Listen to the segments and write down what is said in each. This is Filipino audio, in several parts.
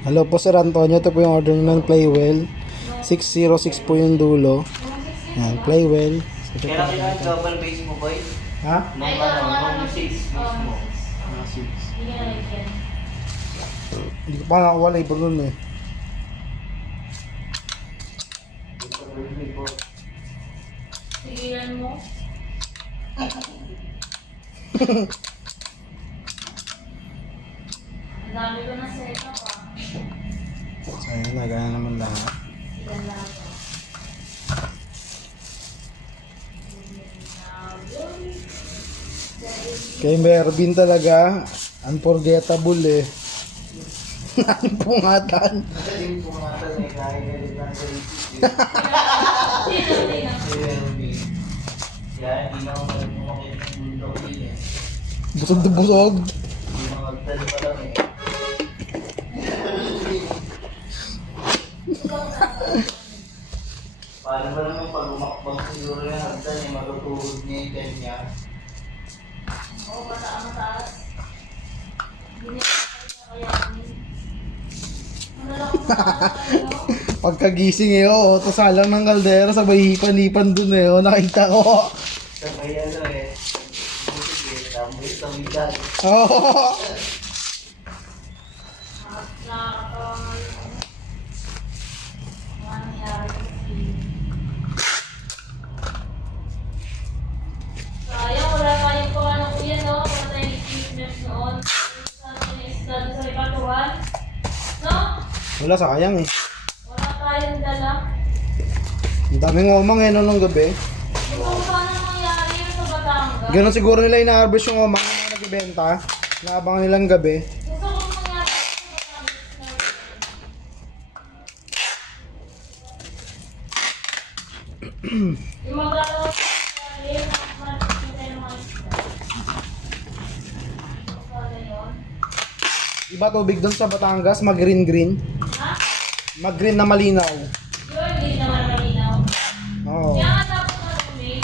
Hello po Sir Antonio, ito po yung order ng Playwell. 606 po yung dulo. Yan, Playwell. Ito po. Kailan kailangan double base mo, boy? Ha? Nung 6 mismo. Ah, 6. Hindi ko pa nakakuha labor nun eh. Sigilan mo. Ang dami ko na set-up ah. So yun, nagana naman lahat. Ilan lang ako. Kay Mervin talaga, unforgettable eh. Ang pungatan. Kasi yung pumatan eh, kahit galit lang sa isip. Sino, sino? Kaya hindi na ako malumakit ng bundok din eh. Busog na busog. Hindi na magtalo pa lang eh. Paano ba naman pag umakbang siguro yung hagdan eh, matutuhod niya yung kanya. Oo, mataas. Hindi na kaya kami. Ano lang kung kayo? Pagkagising eh, oh, tasalang ng kaldera, sabay hipan-hipan dun eh, oh, nakita ko. Sabay ano eh. Busog eh, tamboy sa bigan. Oh. Nakakatawa nga yun. Mga nangyari kasi. Sayang, wala tayong pang ano ko yan, no? Wala tayong equipment noon. Sana yung isda doon sa Ripatuan. No? Wala, sayang eh. Wala tayong dala. Ang daming ngomang eh, no, nung gabi. Gusto ko sana mangyari yun sa Batangas. Ganun siguro nila ina-harvest yung ngomang na mga nagbibenta. Naabangan nilang gabi. Gusto ko mangyari sa Batangas. Yung magkakaroon sa mangyari, makakarating tayo ng mga isda. Wala yun. Iba tubig doon sa Batangas, mag-green-green. Ha? Mag-green na malinaw. Yun, hindi naman malinaw. Oo. Kaya nga tapos na kami.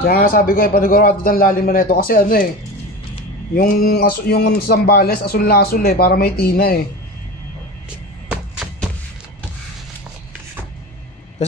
Kaya nga sabi ko, panigurado ng lalim na ito kasi ano eh. Yung Sambales, asul na asul eh, para may tina eh.